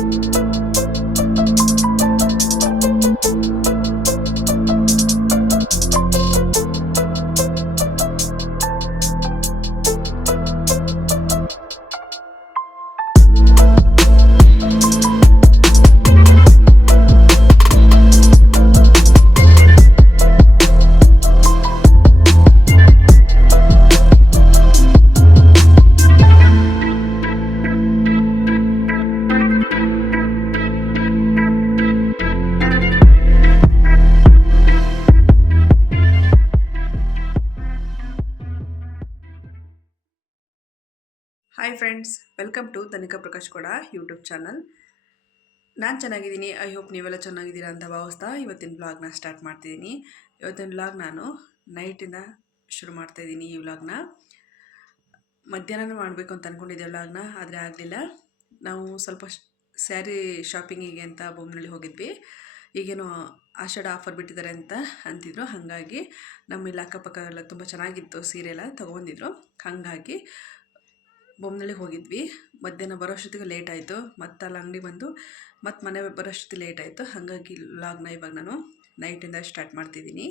Hi friends, welcome to Tanika Prakash ಕೂಡ YouTube channel. ನಾನು ಚೆನ್ನಾಗಿದ್ದೀನಿ. ಐ ಹೋಪ್ ನೀವೆಲ್ಲ ಚೆನ್ನಾಗಿದ್ದೀರಾ ಅಂತ ಭಾವಿಸ್ತಾ ಇವತ್ತಿನ ವ್ಲಾಗ್ನ ಸ್ಟಾರ್ಟ್ ಮಾಡ್ತಿದ್ದೀನಿ. ಇವತ್ತಿನ ವ್ಲಾಗ್ ನಾನು ನೈಟಿಂದ ಶುರು ಮಾಡ್ತಾಯಿದ್ದೀನಿ. ಈ ವ್ಲಾಗ್ನ ಮಧ್ಯಾಹ್ನ ಮಾಡಬೇಕು ಅಂತ ಅಂದ್ಕೊಂಡಿದ್ದೆ ವ್ಲಾಗ್ನ, ಆದರೆ ಆಗಲಿಲ್ಲ. ನಾವು ಸ್ವಲ್ಪ ಸ್ಯಾರಿ ಶಾಪಿಂಗಿಗೆ ಅಂತ ಬೊಮ್ಮನಹಳ್ಳಿ ಹೋಗಿದ್ವಿ. ಈಗೇನೋ ಆಷಾಢ ಆಫರ್ ಬಿಟ್ಟಿದ್ದಾರೆ ಅಂತ ಅಂತಿದ್ರು. ಹಾಗಾಗಿ ನಮ್ಮಿಲ್ಲಿ ಅಕ್ಕಪಕ್ಕ ಎಲ್ಲ ತುಂಬ ಚೆನ್ನಾಗಿತ್ತು, ಸೀರೆ ಎಲ್ಲ ತೊಗೊಂಡಿದ್ರು. ಹಾಗಾಗಿ ಬೊಮ್ಮನಹಳ್ಳಿಗೆ ಹೋಗಿದ್ವಿ. ಮಧ್ಯಾಹ್ನ ಬರೋಷ್ಟೊತ್ತಿಗೆ ಲೇಟ್ ಆಯಿತು. ಮತ್ತು ಅಲ್ಲಿ ಅಂಗಡಿ ಬಂದು ಮತ್ತು ಮನೆ ಬರೋಷ್ಟೊತ್ತಿಗೆ ಲೇಟ್ ಆಯಿತು. ಹಾಗಾಗಿ ವ್ಲಾಗ್ನ ಇವಾಗ ನಾನು ನೈಟಿಂದ ಸ್ಟಾರ್ಟ್ ಮಾಡ್ತಿದ್ದೀನಿ.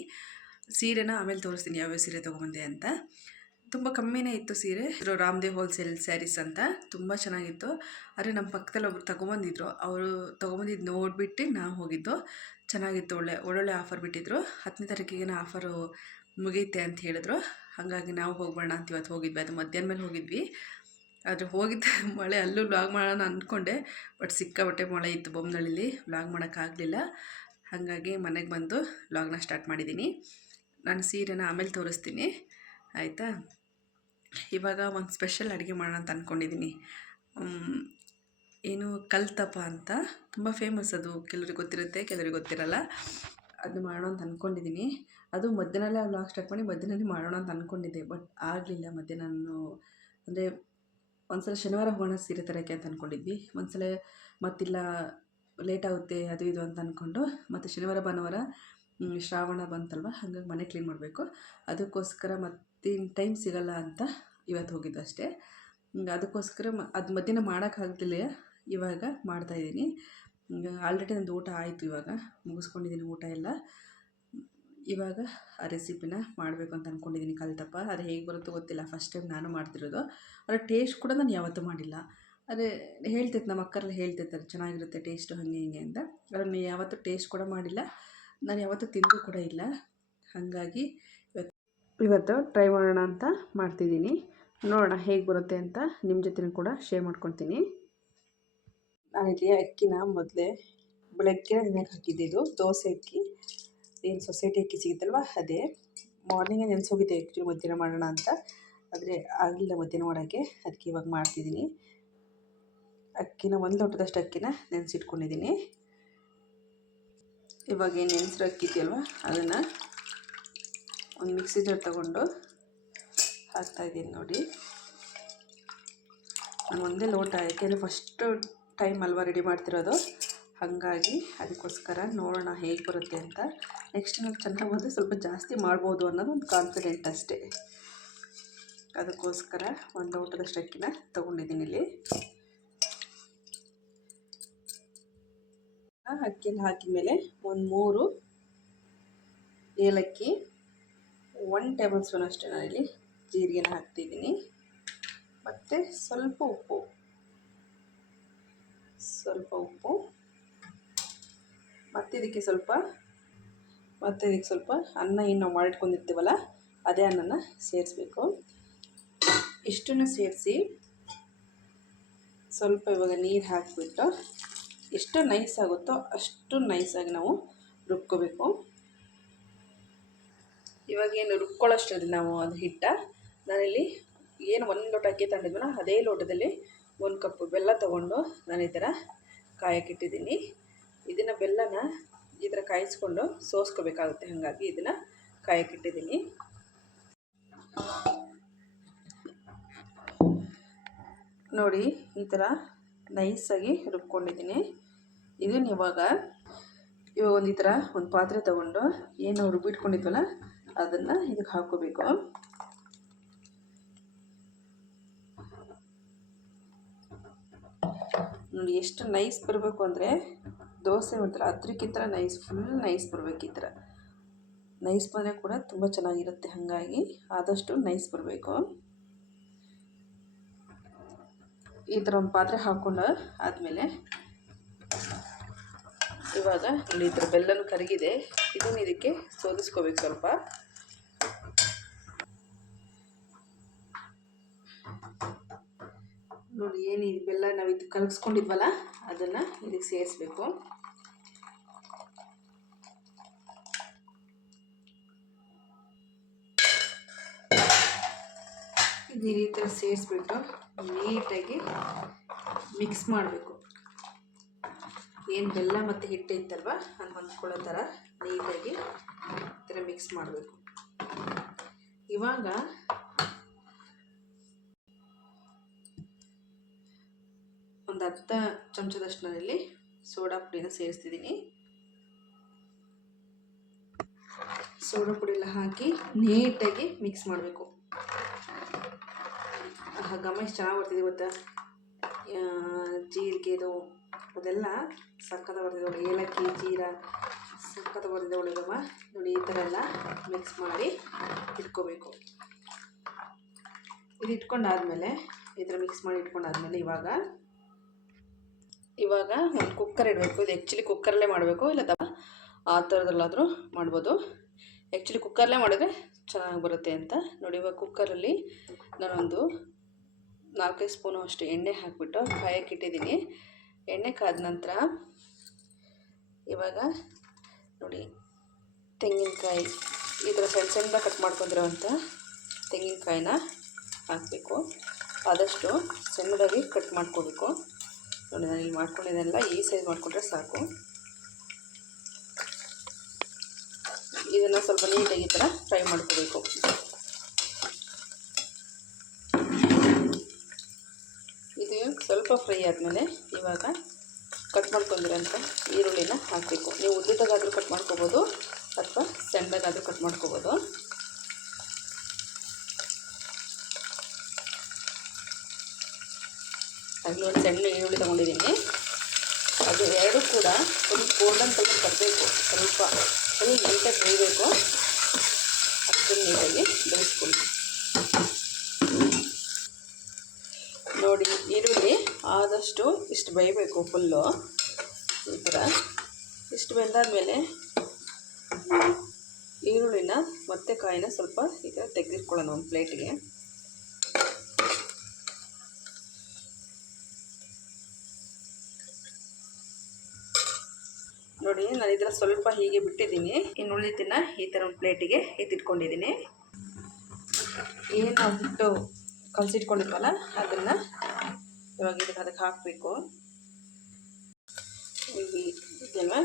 ಸೀರೆನ ಆಮೇಲೆ ತೋರಿಸ್ತೀನಿ ಯಾವ್ಯಾವ ಸೀರೆ ತೊಗೊಂಬಂದೆ ಅಂತ. ತುಂಬ ಕಮ್ಮಿನೇ ಇತ್ತು ಸೀರೆ. ರಾಮದೇವ್ ಹೋಲ್ಸೇಲ್ ಸ್ಯಾರೀಸ್ ಅಂತ ತುಂಬ ಚೆನ್ನಾಗಿತ್ತು. ಆದರೆ ನಮ್ಮ ಪಕ್ಕದಲ್ಲಿ ಒಬ್ರು ತೊಗೊಂಬಂದಿದ್ರು. ಅವರು ತೊಗೊಂಬಂದಿದ್ದು ನೋಡಿಬಿಟ್ಟು ನಾವು ಹೋಗಿದ್ದು. ಚೆನ್ನಾಗಿತ್ತು, ಒಳ್ಳೊಳ್ಳೆ ಆಫರ್ ಬಿಟ್ಟಿದ್ರು. 10ನೇ ತಾರೀಕಿಗೆ ಆಫರು ಮುಗಿಯುತ್ತೆ ಅಂತ ಹೇಳಿದ್ರು. ಹಾಗಾಗಿ ನಾವು ಹೋಗೋಣ ಅಂತ ಇವತ್ತು ಹೋಗಿದ್ವಿ. ಅದು ಮಧ್ಯಾಹ್ನ ಮೇಲೆ ಹೋಗಿದ್ವಿ. ಆದರೆ ಹೋಗಿದ್ದೆ ಮಳೆ, ಅಲ್ಲೂ ವ್ಲಾಗ್ ಮಾಡೋಣ ಅಂದ್ಕೊಂಡೆ. ಬಟ್ ಸಿಕ್ಕಾಬಟ್ಟೆ ಮಳೆ ಇತ್ತು ಬೊಮ್ಮನಹಳ್ಳಿಲಿ, ವ್ಲಾಗ್ ಮಾಡೋಕ್ಕಾಗಲಿಲ್ಲ. ಹಾಗಾಗಿ ಮನೆಗೆ ಬಂದು ವ್ಲಾಗ್ನ ಸ್ಟಾರ್ಟ್ ಮಾಡಿದ್ದೀನಿ. ನಾನು ಸೀರೆನ ಆಮೇಲೆ ತೋರಿಸ್ತೀನಿ, ಆಯಿತಾ. ಇವಾಗ ಒಂದು ಸ್ಪೆಷಲ್ ಅಡುಗೆ ಮಾಡೋಣ ಅಂತ ಅಂದ್ಕೊಂಡಿದ್ದೀನಿ. ಏನು ಕಲ್ತಪ್ಪ ಅಂತ ತುಂಬ ಫೇಮಸ್. ಅದು ಕೆಲವ್ರಿಗೆ ಗೊತ್ತಿರುತ್ತೆ, ಕೆಲವ್ರಿಗೆ ಗೊತ್ತಿರಲ್ಲ. ಅದು ಮಾಡೋಣ ಅಂತ ಅಂದ್ಕೊಂಡಿದ್ದೀನಿ. ಅದು ಮಧ್ಯಾಹ್ನಲ್ಲೇ ವ್ಲಾಗ್ ಸ್ಟಾರ್ಟ್ ಮಾಡಿ ಮಧ್ಯಾಹ್ನನೇ ಮಾಡೋಣ ಅಂತ ಅಂದ್ಕೊಂಡಿದ್ದೆ. ಬಟ್ ಆಗಲಿಲ್ಲ. ಮಧ್ಯಾಹ್ನ ನಾನು ಅಂದರೆ ಒಂದ್ಸಲ ಶನಿವಾರ ಹೋಗೋಣ ಸೀರೆ ತರೋಕ್ಕೆ ಅಂತ ಅಂದ್ಕೊಂಡಿದ್ವಿ. ಒಂದ್ಸಲ ಮತ್ತಿಲ್ಲ ಲೇಟ್ ಆಗುತ್ತೆ ಅದು ಇದು ಅಂತ ಅಂದ್ಕೊಂಡು, ಮತ್ತು ಶನಿವಾರ ಭಾನುವಾರ ಶ್ರಾವಣ ಬಂತಲ್ವ, ಹಾಗಾಗಿ ಮನೆ ಕ್ಲೀನ್ ಮಾಡಬೇಕು. ಅದಕ್ಕೋಸ್ಕರ ಮತ್ತಿನ ಟೈಮ್ ಸಿಗೋಲ್ಲ ಅಂತ ಇವತ್ತು ಹೋಗಿದ್ದು ಅಷ್ಟೇ. ಅದಕ್ಕೋಸ್ಕರ ಅದು ಮಧ್ಯಾಹ್ನ ಮಾಡೋಕ್ಕಾಗ್ತಿಲ್ಲ. ಇವಾಗ ಮಾಡ್ತಾಯಿದ್ದೀನಿ. ಆಲ್ರೆಡಿ ನಂದು ಊಟ ಆಯಿತು, ಇವಾಗ ಮುಗಿಸ್ಕೊಂಡಿದ್ದೀನಿ ಊಟ ಎಲ್ಲ. ಇವಾಗ ಆ ರೆಸಿಪಿನ ಮಾಡಬೇಕು ಅಂತ ಅಂದ್ಕೊಂಡಿದ್ದೀನಿ, ಕಲ್ತಪ್ಪ. ಅದು ಹೇಗೆ ಬರುತ್ತೋ ಗೊತ್ತಿಲ್ಲ, ಫಸ್ಟ್ ಟೈಮ್ ನಾನು ಮಾಡ್ತಿರೋದು. ಅದರ ಟೇಸ್ಟ್ ಕೂಡ ನಾನು ಯಾವತ್ತೂ ಮಾಡಿಲ್ಲ. ಅದೇ ಹೇಳ್ತೈತೆ, ನಮ್ಮ ಅಕ್ಕರೆಲ್ಲ ಹೇಳ್ತೈತಾರೆ ಚೆನ್ನಾಗಿರುತ್ತೆ ಟೇಸ್ಟು ಹಾಗೆ ಹೀಗೆ ಅಂತ. ಅದನ್ನು ಯಾವತ್ತೂ ಟೇಸ್ಟ್ ಕೂಡ ಮಾಡಿಲ್ಲ, ನಾನು ಯಾವತ್ತೂ ತಿಂದು ಕೂಡ ಇಲ್ಲ. ಹಾಗಾಗಿ ಇವತ್ತು ಟ್ರೈ ಮಾಡೋಣ ಅಂತ ಮಾಡ್ತಿದ್ದೀನಿ. ನೋಡೋಣ ಹೇಗೆ ಬರುತ್ತೆ ಅಂತ ನಿಮ್ಮ ಜೊತೆ ಕೂಡ ಶೇರ್ ಮಾಡ್ಕೊತೀನಿ. ನಾನಿಲ್ಲಿ ಅಕ್ಕಿನ ಮೊದಲೇ ಬೆಳಗ್ಗೆ ನೆನೆಗೆ ಹಾಕಿದ್ದಿದ್ದು, ದೋಸೆ ಅಕ್ಕಿ, ಏನು ಸೊಸೈಟಿ ಅಕ್ಕಿ ಸಿಗುತ್ತಲ್ವ ಅದೇ. ಮಾರ್ನಿಂಗೇ ನೆನೆಸೋಗಿದ್ದೆ ಆ್ಯಕ್ಚುಲಿ ಮಧ್ಯಾಹ್ನ ಮಾಡೋಣ ಅಂತ, ಆದರೆ ಆಗಲಿಲ್ಲ ಮಧ್ಯಾಹ್ನ ಮಾಡೋಕ್ಕೆ. ಅದಕ್ಕೆ ಇವಾಗ ಮಾಡ್ತಿದ್ದೀನಿ. ಅಕ್ಕಿನ 1 ಲೋಟದಷ್ಟು ಅಕ್ಕಿನ ನೆನೆಸಿಟ್ಕೊಂಡಿದ್ದೀನಿ. ಇವಾಗ ಏನು ನೆನೆಸಿರೋ ಅಕ್ಕಿ ಇದೆಯಲ್ವ ಅದನ್ನು ಒಂದು ಮಿಕ್ಸಿ ಜಾರ್ ತೊಗೊಂಡು ಹಾಕ್ತಾಯಿದ್ದೀನಿ. ನೋಡಿ, ನಾನು ಒಂದೇ ಲೋಟ, ಯಾಕೆಂದರೆ ಫಸ್ಟು ಟೈಮ್ ಅಲ್ವಾ ರೆಡಿ ಮಾಡ್ತಿರೋದು. ಹಾಗಾಗಿ ಅದಕ್ಕೋಸ್ಕರ ನೋಡೋಣ ಹೇಗೆ ಬರುತ್ತೆ ಅಂತ. ನೆಕ್ಸ್ಟ್ ನಾನು ಚೆನ್ನಾಗಿ ಬಂದರೆ ಸ್ವಲ್ಪ ಜಾಸ್ತಿ ಮಾಡ್ಬೋದು ಅನ್ನೋದು ಒಂದು ಕಾನ್ಫಿಡೆಂಟ್ ಅಷ್ಟೇ. ಅದಕ್ಕೋಸ್ಕರ 1 ಲೋಟದಷ್ಟು ಅಕ್ಕಿನ ತೊಗೊಂಡಿದ್ದೀನಿ. ಇಲ್ಲಿ ಅಕ್ಕಿನ ಹಾಕಿದ ಮೇಲೆ ಒಂದು 3 ಏಲಕ್ಕಿ, 1 ಟೇಬಲ್ ಸ್ಪೂನ್ ಅಷ್ಟೇ ನಾನಿಲ್ಲಿ ಜೀರಿಗೆನ ಹಾಕ್ತಿದ್ದೀನಿ. ಮತ್ತು ಸ್ವಲ್ಪ ಉಪ್ಪು ಮತ್ತು ಇದಕ್ಕೆ ಸ್ವಲ್ಪ ಅನ್ನ ಏನು ನಾವು ಮಾಡಿಟ್ಕೊಂಡಿರ್ತೀವಲ್ಲ ಅದೇ ಅನ್ನನ ಸೇರಿಸ್ಬೇಕು. ಇಷ್ಟನ್ನು ಸೇರಿಸಿ ಸ್ವಲ್ಪ ಇವಾಗ ನೀರು ಹಾಕಿಬಿಟ್ಟು ಎಷ್ಟು ನೈಸ್ ಆಗುತ್ತೋ ಅಷ್ಟು ನೈಸಾಗಿ ನಾವು ರುಬ್ಕೋಬೇಕು. ಇವಾಗ ಏನು ರುಬ್ಕೊಳ್ಳೋಷ್ಟರಲ್ಲಿ ನಾವು ಅದು ಹಿಟ್ಟ, ನಾನಿಲ್ಲಿ ಏನು 1 ಲೋಟ ಅಕ್ಕಿ ತಗೊಂಡಿದ್ವಲ್ಲ ಅದೇ ಲೋಟದಲ್ಲಿ 1 ಕಪ್ ಬೆಲ್ಲ ತೊಗೊಂಡು ನಾನು ಈ ಥರ ಕಾಯಕ್ಕಿಟ್ಟಿದ್ದೀನಿ. ಇದನ್ನು ಬೆಲ್ಲನ ಈ ಥರ ಕಾಯಿಸ್ಕೊಂಡು ಸೋಸ್ಕೋಬೇಕಾಗುತ್ತೆ. ಹಾಗಾಗಿ ಇದನ್ನು ಕಾಯಕ್ಕಿಟ್ಟಿದ್ದೀನಿ. ನೋಡಿ, ಈ ಥರ ನೈಸಾಗಿ ರುಬ್ಕೊಂಡಿದ್ದೀನಿ. ಇದನ್ನು ಇವಾಗ ಒಂದು ಈ ಥರ ಒಂದು ಪಾತ್ರೆ ತೊಗೊಂಡು ಏನು ರುಬ್ಬಿಟ್ಕೊಂಡಿದ್ವಲ್ಲ ಅದನ್ನು ಇದಕ್ಕೆ ಹಾಕ್ಕೋಬೇಕು. ನೋಡಿ ಎಷ್ಟು ನೈಸ್ ಬರಬೇಕು ಅಂದರೆ ದೋಸೆ ಒಂಥರ ಅದಕ್ಕಿಂತ ನೈಸ್, ಫುಲ್ ನೈಸ್ ಬರಬೇಕು. ಈ ಥರ ನೈಸ್ ಬಂದರೆ ಕೂಡ ತುಂಬ ಚೆನ್ನಾಗಿರುತ್ತೆ. ಹಾಗಾಗಿ ಆದಷ್ಟು ನೈಸ್ ಬರಬೇಕು. ಈ ಥರ ಒಂದು ಪಾತ್ರೆ ಹಾಕ್ಕೊಂಡು ಆದಮೇಲೆ ಇವಾಗ ನೋಡಿ ಈ ಥರ ಬೆಲ್ಲನೂ ಕರಗಿದೆ. ಇದನ್ನು ಇದಕ್ಕೆ ಸೋದಿಸ್ಕೋಬೇಕು ಸ್ವಲ್ಪ. ನೋಡಿ ಏನು ಇದು ಬೆಲ್ಲ ನಾವು ಇದು ಕಲಗಿಸ್ಕೊಂಡಿದ್ವಲ್ಲ ಅದನ್ನು ಇದಕ್ಕೆ ಸೇರಿಸ್ಬೇಕು. ಇದು ಈ ರೀತಿ ಸೇರಿಸ್ಬಿಟ್ಟು ನೀಟಾಗಿ ಮಿಕ್ಸ್ ಮಾಡಬೇಕು. ಏನು ಬೆಲ್ಲ ಮತ್ತು ಹಿಟ್ಟು ಇತ್ತಲ್ವ ಅದು ಹೊಂದ್ಕೊಳ್ಳೋ ಥರ ನೀಟಾಗಿ ಈ ಥರ ಮಿಕ್ಸ್ ಮಾಡಬೇಕು. ಇವಾಗ ಒಂದು ಅರ್ಧ ಚಮಚದಷ್ಟು ನಾನಿಲ್ಲಿ ಸೋಡಾ ಪುಡಿನ ಸೇರಿಸ್ತಿದ್ದೀನಿ. ಸೋಡಾ ಪುಡಿ ಎಲ್ಲ ಹಾಕಿ ನೀಟಾಗಿ ಮಿಕ್ಸ್ ಮಾಡಬೇಕು. ಘಮ ಎಷ್ಟು ಚೆನ್ನಾಗಿ ಬರ್ತಿದೆ ಗೊತ್ತಾ? ಜೀರಿಗೆದು ಅದೆಲ್ಲ ಸಕ್ಕತ್ತ ಬರ್ತಿದೆ ನೋಡಿ. ಏಲಕ್ಕಿ ಜೀರ ಸಕ್ಕತ್ತ ಬರ್ತಿದೆ ಒಳ್ಳೆ ಘಮ. ನೋಡಿ ಈ ಥರ ಎಲ್ಲ ಮಿಕ್ಸ್ ಮಾಡಿ ಇಟ್ಕೋಬೇಕು. ಇದು ಇಟ್ಕೊಂಡಾದ್ಮೇಲೆ ಈ ಥರ ಮಿಕ್ಸ್ ಮಾಡಿ ಇಟ್ಕೊಂಡಾದ್ಮೇಲೆ ಇವಾಗ ಒಂದು ಕುಕ್ಕರ್ ಇಡಬೇಕು. ಇದು ಆ್ಯಕ್ಚುಲಿ ಕುಕ್ಕರಲ್ಲೇ ಮಾಡಬೇಕು, ಇಲ್ಲ ಆ ಥರದಲ್ಲಾದರೂ ಮಾಡ್ಬೋದು. ಆ್ಯಕ್ಚುಲಿ ಕುಕ್ಕರಲ್ಲೇ ಮಾಡಿದ್ರೆ ಚೆನ್ನಾಗಿ ಬರುತ್ತೆ ಅಂತ ನೋಡಿ. ಇವಾಗ ಕುಕ್ಕರಲ್ಲಿ ನಾನೊಂದು 4-5 ಸ್ಪೂನು ಅಷ್ಟು ಎಣ್ಣೆ ಹಾಕಿಬಿಟ್ಟು ಕಾಯಕ್ಕೆ ಇಟ್ಟಿದ್ದೀನಿ. ಎಣ್ಣೆ ಕಾದ ನಂತರ ಇವಾಗ ನೋಡಿ ತೆಂಗಿನಕಾಯಿ ಈ ಥರ ಸಣ್ಣ ಸಣ್ಣದಾಗಿ ಕಟ್ ಮಾಡ್ಕೊಂಡಿರೋವಂಥ ತೆಂಗಿನಕಾಯಿನ ಹಾಕಬೇಕು. ಆದಷ್ಟು ಸಣ್ಣದಾಗಿ ಕಟ್ ಮಾಡ್ಕೋಬೇಕು. ನೋಡಿ ನಾನು ಇಲ್ಲಿ ಮಾಡ್ಕೊಂಡಿದ್ದೆಲ್ಲ ಈ ಸೈಜ್ ಮಾಡಿಕೊಂಡ್ರೆ ಸಾಕು. ಇದನ್ನು ಸ್ವಲ್ಪ ನೀಟಾಗಿ ಈ ಥರ ಫ್ರೈ ಮಾಡ್ಕೋಬೇಕು. ಇದು ಸ್ವಲ್ಪ ಫ್ರೈ ಆದಮೇಲೆ ಇವಾಗ ಕಟ್ ಮಾಡ್ಕೊಂಡಿರೋಂಥ ಈರುಳ್ಳಿನ ಹಾಕಬೇಕು. ನೀವು ಉದ್ದುದಾಗಾದರೂ ಕಟ್ ಮಾಡ್ಕೋಬೋದು ಅಥವಾ ಸಣ್ಣದಾಗಾದರೂ ಕಟ್ ಮಾಡ್ಕೋಬೋದು. ಅಲ್ಲಿ ಒಂದು ಸಣ್ಣ ಈರುಳ್ಳಿ ತೊಗೊಂಡಿದ್ದೀನಿ. ಅದು ಎರಡು ಕೂಡ ಫುಲ್ ಗೋಲ್ಡನ್ ಕಲರ್ ಬರಬೇಕು. ಸ್ವಲ್ಪ ಫುಲ್ ನೀಟಾಗಿ ಬೇಯಬೇಕು. ಅಷ್ಟನ್ನು ನೀಟಾಗಿ ಬೇಯಿಸ್ಕೊಳ್ಳಿ. ನೋಡಿ ಈರುಳ್ಳಿ ಆದಷ್ಟು ಇಷ್ಟು ಬೇಯಬೇಕು ಫುಲ್ಲು. ಈ ಥರ ಇಷ್ಟು ಬೆಂದಾದಮೇಲೆ ಈರುಳ್ಳಿನ ಮತ್ತು ಕಾಯಿನ ಸ್ವಲ್ಪ ಈ ಥರ ತೆಗೆದಿಟ್ಕೊಳ್ಳೋಣ ಒಂದು ಪ್ಲೇಟಿಗೆ. ನೋಡಿ ನಾನು ಇದರ ಸ್ವಲ್ಪ ಹೀಗೆ ಬಿಟ್ಟಿದ್ದೀನಿ. ಇನ್ನು ಉಳಿದಿದ್ದನ್ನ ಈ ಥರ ಒಂದು ಪ್ಲೇಟಿಗೆ ಎತ್ತಿಟ್ಕೊಂಡಿದ್ದೀನಿ. ಏನು ನಾವು ಹಿಟ್ಟು ಕಲಸಿಟ್ಕೊಂಡಿದ್ವಲ್ಲ ಅದನ್ನು ಇವಾಗ ಅದಕ್ಕೆ ಹಾಕಬೇಕು. ಇದಲ್ವಾ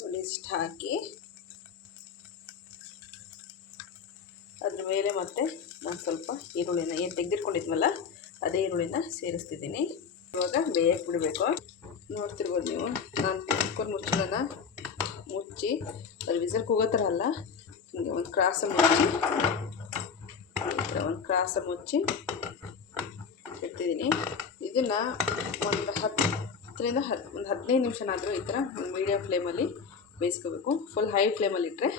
ನೋಡಿ ಇಷ್ಟು ಹಾಕಿ ಅದ್ರ ಮೇಲೆ ಮತ್ತೆ ನಾನು ಸ್ವಲ್ಪ ಈರುಳ್ಳಿನ ಏನು ತೆಗೆದಿಟ್ಕೊಂಡಿದ್ವಲ್ಲ ಅದೇ ಈರುಳ್ಳಿನ ಸೇರಿಸ್ತಿದ್ದೀನಿ. ಇವಾಗ ಬೇಯಕ್ಕೆ ಬಿಡಬೇಕು. ನೋಡ್ತಿರ್ಬೋದು ನೀವು, ನಾನು ಕುಕ್ಕರ್ ಮುಚ್ಚಿ ಅದು ವಿಸಲ್ ಕೂಗೋ ಥರ ಅಲ್ಲ, ಹಿಂಗೆ ಒಂದು ಕ್ರಾಸಲ್ಲಿ ಮುಚ್ಚಿ ಇಡ್ತಿದ್ದೀನಿ. ಇದನ್ನು ಒಂದು 15 ನಿಮಿಷನಾದರೂ ಈ ಥರ ಒಂದು ಮೀಡಿಯಮ್ ಫ್ಲೇಮಲ್ಲಿ ಬೇಯಿಸ್ಕೋಬೇಕು. ಫುಲ್ ಹೈ ಫ್ಲೇಮಲ್ಲಿ ಇಟ್ಟರೆ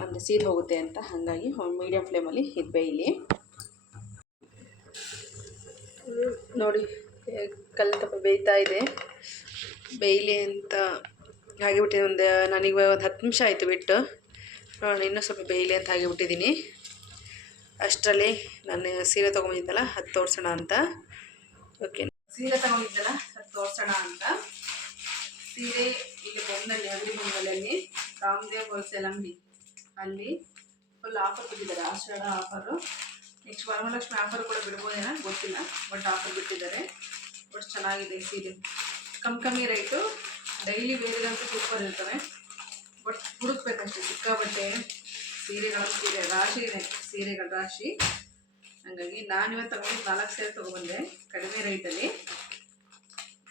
ಅಂದರೆ ಸೀದ್ ಹೋಗುತ್ತೆ ಅಂತ, ಹಾಗಾಗಿ ಒಂದು ಮೀಡಿಯಮ್ ಫ್ಲೇಮಲ್ಲಿ ಇದು ಬೇಯಲಿ. ನೋಡಿ ಕಲ್ಲತಪ್ಪ ಬೇಯ್ತಾ ಇದೆ. ಬೇಯಲಿ ಅಂತ ಹಾಗೆ ಬಿಟ್ಟಿದ್ದೆ. ನಾನೀಗ ಒಂದು 10 ನಿಮಿಷ ಆಯಿತು ಬಿಟ್ಟು. ಇನ್ನೂ ಸ್ವಲ್ಪ ಬೇಯಲಿ ಅಂತ ಹಾಗೆ ಬಿಟ್ಟಿದ್ದೀನಿ. ಅಷ್ಟರಲ್ಲಿ ನಾನು ಸೀರೆ ತೊಗೊಂಡಿದ್ದಲ್ಲ ಅದು ತೋರಿಸೋಣ ಅಂತ. ಓಕೆ, ಸೀರೆ ತೊಗೊಂಡಿದ್ದಲ್ಲ ಅದು ತೋರಿಸೋಣ ಅಂತ. ಸೀರೆ ಈಗ ಬೊಮ್ಮನಲ್ಲಿ ಅಂಗಡಿ ರಾಮದೇವ್ ಹೋಲ್ಸೇಲ್ ಅಂಗಡಿ ಅಲ್ಲಿ ಫುಲ್ ಆಫರ್ ಬಿಟ್ಟಿದ್ದಾರೆ. ಆಷಾಢ ಆಫರು, ನೆಕ್ಸ್ಟ್ ವರಮಹಾಲಕ್ಷ್ಮಿ ಆಫರ್ ಕೂಡ ಬಿಡ್ಬೋದೇನೋ ಗೊತ್ತಿಲ್ಲ, ಬಟ್ ಆಫರ್ ಬಿಟ್ಟಿದ್ದಾರೆ. ಬಟ್ ಚೆನ್ನಾಗಿದೆ ಸೀರೆ, ಕಮ್ಮಿ ರೇಟು. ಡೈಲಿ ವೇರಿಗಂತೂ ಸೂಪರ್ ಇರ್ತವೆ. ಬಟ್ ಹುಡುಕ್ಬೇಕಷ್ಟೆ ಸಿಕ್ಕಾಬಟ್ಟೆ ರಾಶಿ ಇದೆ, ಸೀರೆಗಳ ರಾಶಿ. ಹಾಗಾಗಿ ನಾನಿವತ್ತು ತಗೊಂಡು 4 ಸೀರೆ ತೊಗೊಬಂದೆ ಕಡಿಮೆ ರೇಟಲ್ಲಿ.